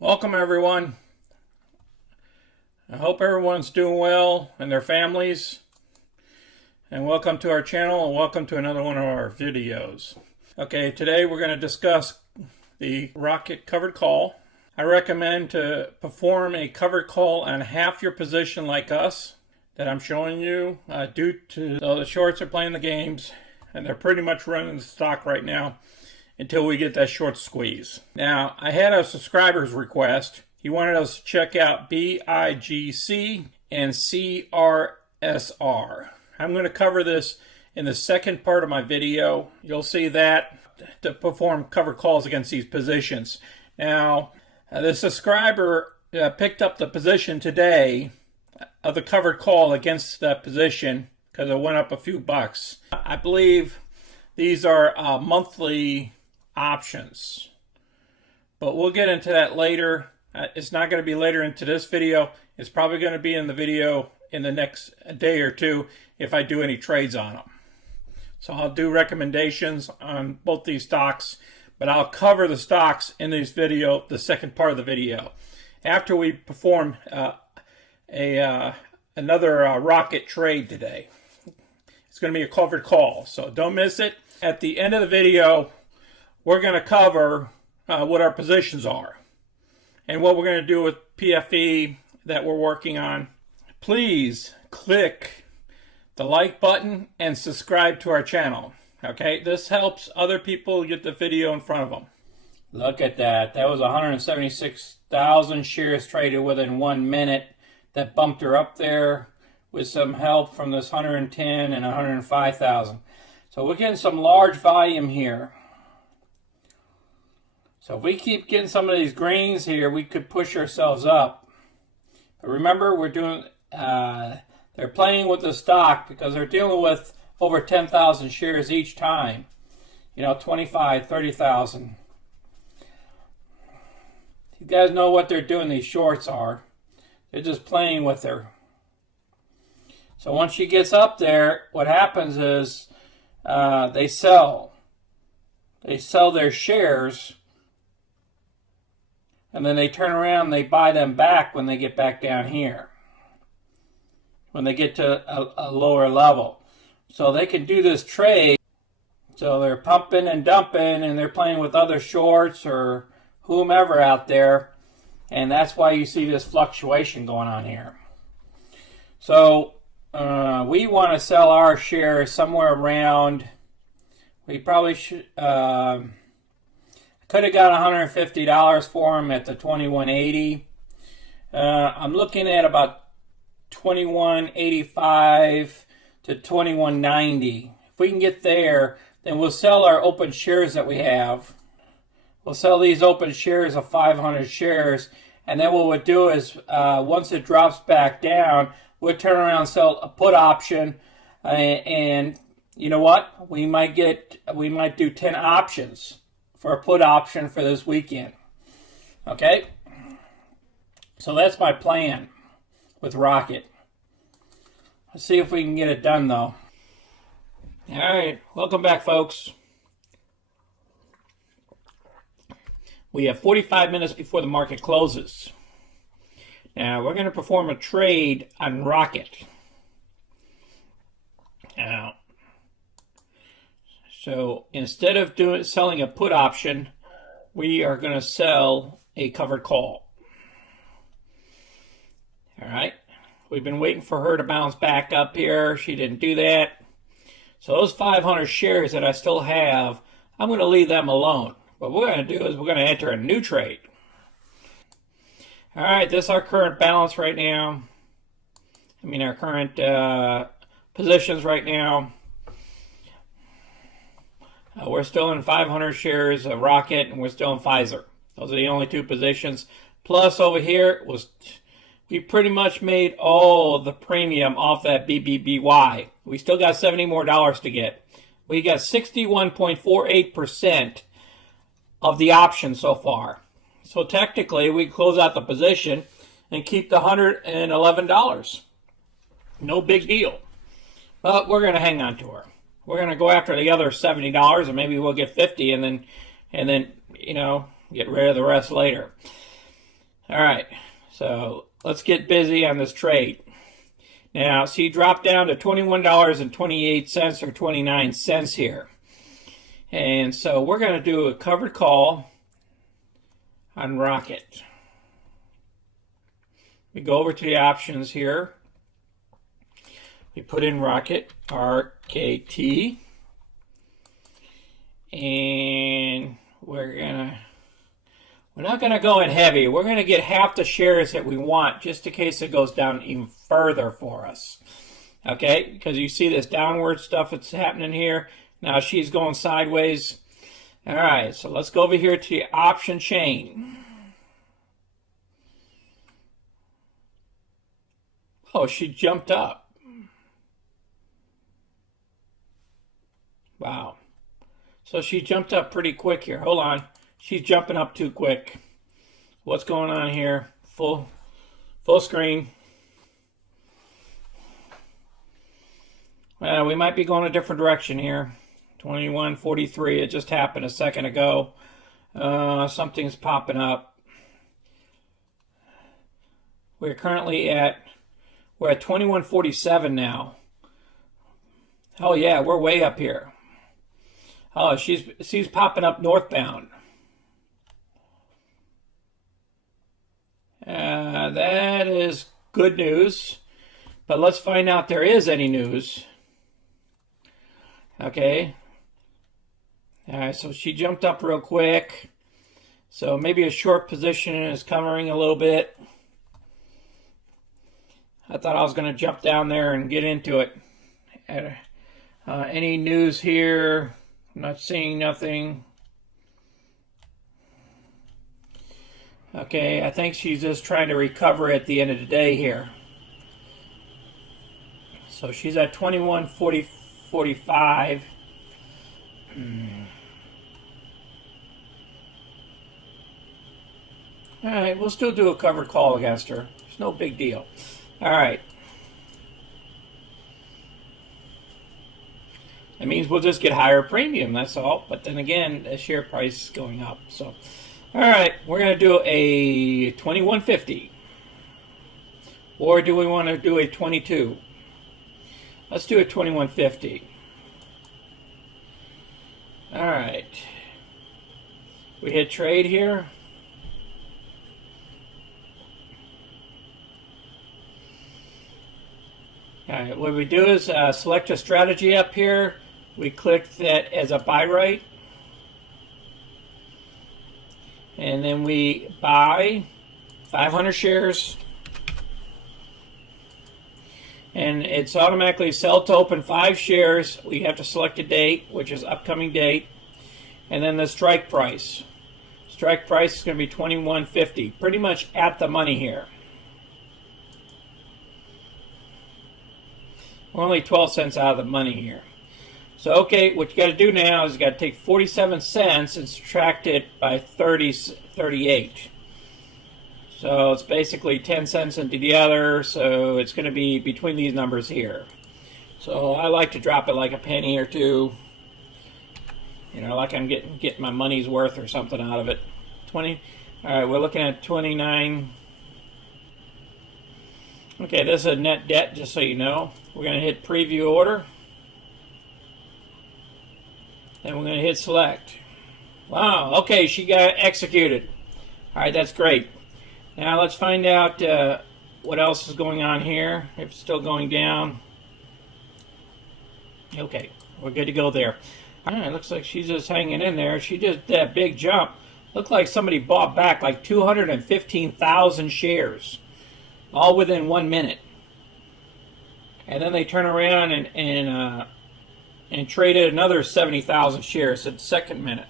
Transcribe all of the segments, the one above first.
Welcome everyone. I hope everyone's doing well and their families. And welcome to our channel and welcome to another one of our videos. Okay, today we're going to discuss the Rocket covered call. I recommend to perform a covered call on half your position like us that I'm showing you due to the shorts are playing the games and they're pretty much running the stock right now until we get that short squeeze. Now, I had a subscriber's request. He wanted us to check out BIGC and CRSR. I'm going to cover this in the second part of my video. You'll see that to perform covered calls against these positions. Now, the subscriber picked up the position today of the covered call against that position because it went up a few bucks. I believe these are monthly options, but we'll get into that later. It's not going to be later into this video. It's probably going to be in the video in the next day or two if I do any trades on them. So I'll do recommendations on both these stocks, but I'll cover the stocks in this video, the second part of the video, after we perform another Rocket trade today. It's going to be a covered call, so don't miss it. At the end of the video, we're going to cover what our positions are and what we're going to do with PFE that we're working on. Please click the like button and subscribe to our channel. Okay, this helps other people get the video in front of them. Look at that. That was 176,000 shares traded within 1 minute. That bumped her up there with some help from this 110 and 105,000. So we're getting some large volume here. So if we keep getting some of these greens here, we could push ourselves up. But remember, we're doing, they're playing with the stock because they're dealing with over 10,000 shares each time. You know, 25, 30,000. You guys know what they're doing, these shorts are. They're just playing with her. So once she gets up there, what happens is they sell. They sell their shares. And then they turn around and they buy them back when they get back down here. When they get to a lower level. So they can do this trade. So they're pumping and dumping and they're playing with other shorts or whomever out there. And that's why you see this fluctuation going on here. So we want to sell our shares somewhere around, we probably should, could have got $150 for them at the 21.80. I'm looking at about 21.85 to 21.90. If we can get there, then we'll sell our open shares that we have. We'll sell these open shares of 500 shares, and then what we'll do is once it drops back down, we'll turn around and sell a put option, and you know what? We might do 10 options for a put option for this weekend. Okay? So that's my plan with Rocket. Let's see if we can get it done, though. All right. Welcome back, folks. We have 45 minutes before the market closes. Now, we're going to perform a trade on Rocket. Now, so instead of selling a put option, we are going to sell a covered call. All right. We've been waiting for her to bounce back up here. She didn't do that. So those 500 shares that I still have, I'm going to leave them alone. What we're going to do is we're going to enter a new trade. All right. This is our current balance right now. I mean, our current positions right now. We're still in 500 shares of Rocket, and we're still in Pfizer. Those are the only two positions. Plus, over here, we pretty much made all of the premium off that BBBY. We still got $70 more to get. We got 61.48% of the option so far. So technically, we close out the position and keep the $111. No big deal. But we're going to hang on to her. We're going to go after the other $70, and maybe we'll get $50, and then you know, get rid of the rest later. All right, so let's get busy on this trade. Now, see, dropped down to $21.28 or 29 cents here. And so we're going to do a covered call on Rocket. We go over to the options here. We put in Rocket, RKT. And we're not going to go in heavy. We're going to get half the shares that we want just in case it goes down even further for us. Okay? Because you see this downward stuff that's happening here. Now she's going sideways. All right, so let's go over here to the option chain. Oh, she jumped up. Wow. So she jumped up pretty quick here. Hold on. She's jumping up too quick. What's going on here? Full screen. Well, we might be going a different direction here. 21.43. It just happened a second ago. Something's popping up. We're at 21.47 now. Oh yeah, we're way up here. Oh, she's popping up northbound. That is good news. But let's find out if there is any news. Okay. All right, so she jumped up real quick. So maybe a short position is covering a little bit. I thought I was going to jump down there and get into it. Any news here? I'm not seeing nothing. Okay, I think she's just trying to recover at the end of the day here. So she's at 21.45. All right, we'll still do a covered call against her. It's no big deal. All right. That means we'll just get higher premium, that's all. But then again, the share price is going up. So, all right, we're going to do a 21.50. Or do we want to do a 22? Let's do a 21.50. All right. We hit trade here. All right, what we do is select a strategy up here. We click that as a buy right. And then we buy 500 shares. And it's automatically sell to open 5 shares. We have to select a date, which is upcoming date. And then the strike price. Strike price is going to be $21.50. Pretty much at the money here. We're only 12 cents out of the money here. So, okay, what you got to do now is you got to take 47 cents and subtract it by 38. So it's basically 10 cents into the other, so it's going to be between these numbers here. So I like to drop it like a penny or two. You know, like I'm getting my money's worth or something out of it. 20. All right, we're looking at 29. Okay, this is a net debt, just so you know. We're going to hit preview order. Then we're going to hit select. Wow, okay, she got executed. All right, that's great. Now let's find out what else is going on here. If it's still going down. Okay, we're good to go there. All right, looks like she's just hanging in there. She did that big jump. Looked like somebody bought back like 215,000 shares. All within 1 minute. And then they turn around and traded another 70,000 shares at the second minute.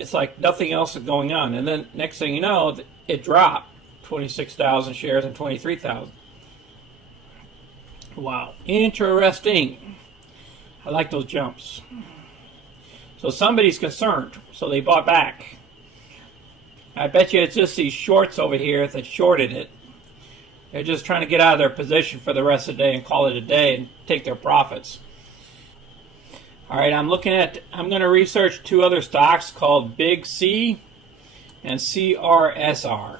It's like nothing else is going on. And then next thing you know, it dropped 26,000 shares and 23,000. Wow. Interesting. I like those jumps. So somebody's concerned. So they bought back. I bet you it's just these shorts over here that shorted it. They're just trying to get out of their position for the rest of the day and call it a day and take their profits. All right, I'm going to research 2 other stocks called Big C and CRSR.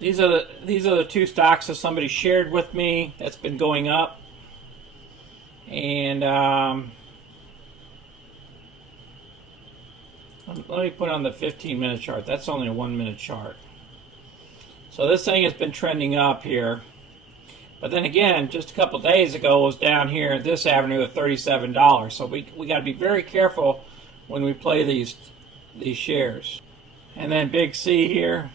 These are the two stocks that somebody shared with me that's been going up. And let me put on the 15-minute chart. That's only a 1-minute chart. So this thing has been trending up here. But then again, just a couple days ago, it was down here at this avenue at $37. So we got to be very careful when we play these shares. And then Big C here.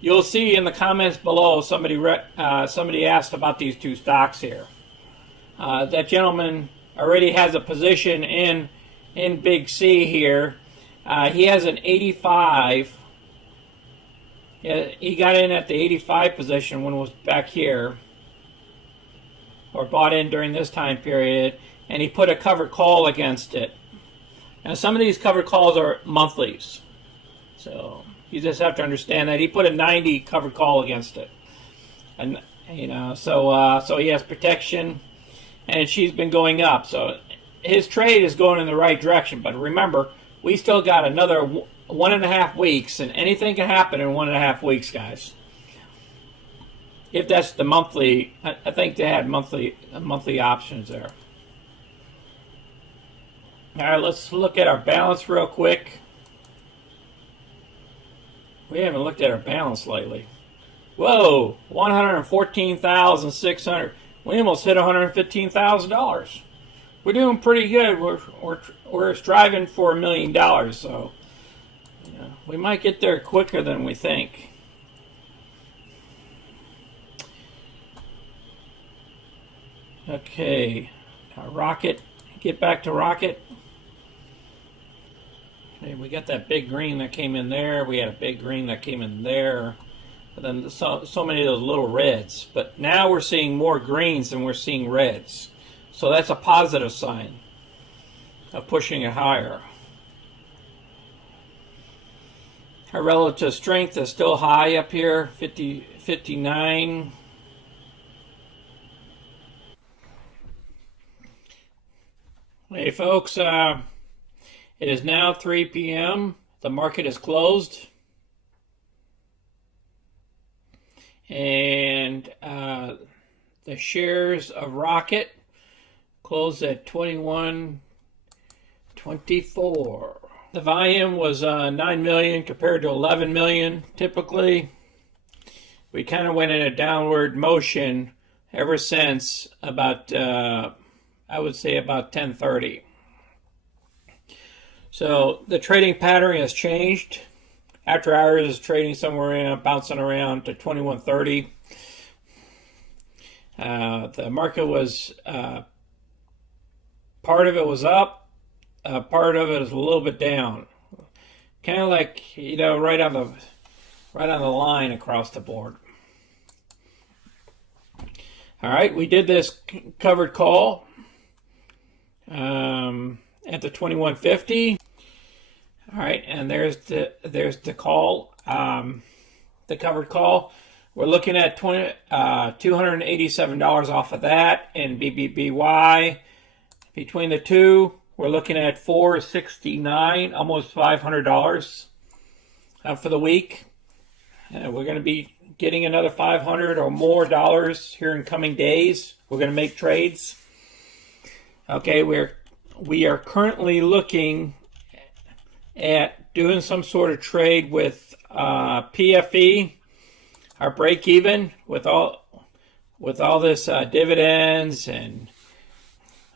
You'll see in the comments below somebody asked about these two stocks here. That gentleman already has a position in Big C here. He has an 85. He got in at the 85 position when it was back here, or bought in during this time period, and he put a covered call against it. Now some of these covered calls are monthlies, so you just have to understand that he put a 90 covered call against it, and so he has protection, and she's been going up. So his trade is going in the right direction. But remember, we still got another 1.5 weeks, and anything can happen in 1.5 weeks, guys. If that's the monthly, I think they had monthly options there. All right, let's look at our balance real quick. We haven't looked at our balance lately. Whoa, $114,600. We almost hit $115,000. We're doing pretty good. We're striving for $1 million, so we might get there quicker than we think. Okay, Rocket. Get back to Rocket. Okay, we got that big green that came in there. We had a big green that came in there. But then so many of those little reds. But now we're seeing more greens than we're seeing reds. So that's a positive sign of pushing it higher. Our relative strength is still high up here, 59. Hey folks, it is now 3 p.m. The market is closed. And the shares of Rocket closed at 21.24. The volume was 9 million compared to 11 million typically. We kind of went in a downward motion ever since about, I would say about 10:30. So the trading pattern has changed. After hours is trading somewhere in, bouncing around to 21.30. The market was, part of it was up, part of it is a little bit down. Kind of like, right on the line across the board. All right, we did this covered call at the 21.50. All right, and there's the call, the covered call. We're looking at $287 off of that in BBBY. Between the two, we're looking at $469, almost $500 for the week. We're going to be getting another $500 or more dollars here in coming days. We're going to make trades. Okay, we are currently looking at doing some sort of trade with PFE, our break even with all this dividends and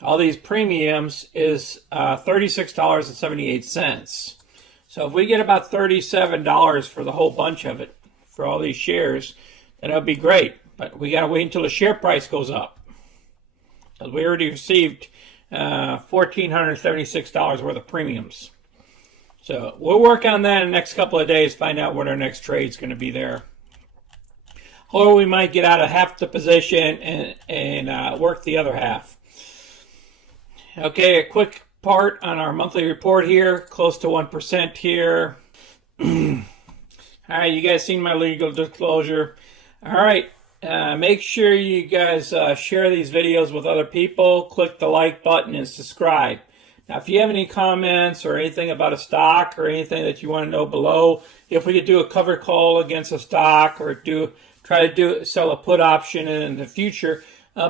all these premiums is $36.78. So if we get about $37 for the whole bunch of it, for all these shares, then that would be great. But we got to wait until the share price goes up. Because we already received $1,476 worth of premiums. So we'll work on that in the next couple of days, find out what our next trade is going to be there. Or we might get out of half the position and work the other half. Okay, a quick part on our monthly report here, close to 1% here. All right, you guys seen my legal disclosure. All right, make sure you guys share these videos with other people. Click the like button and subscribe. Now, if you have any comments or anything about a stock or anything that you want to know below, if we could do a cover call against a stock or try to sell a put option in the future,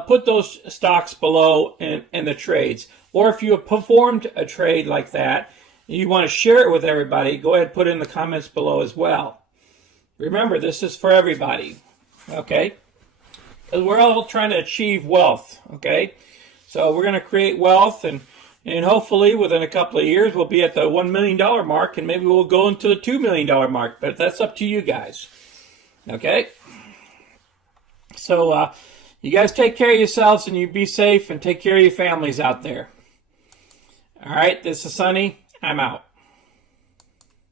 put those stocks below in the trades. Or if you have performed a trade like that, and you want to share it with everybody, go ahead and put it in the comments below as well. Remember, this is for everybody, okay? Because we're all trying to achieve wealth, okay? So we're going to create wealth, and hopefully within a couple of years we'll be at the $1 million mark, and maybe we'll go into the $2 million mark, but that's up to you guys, okay? So you guys take care of yourselves, and you be safe, and take care of your families out there. All right, this is Sonny. I'm out.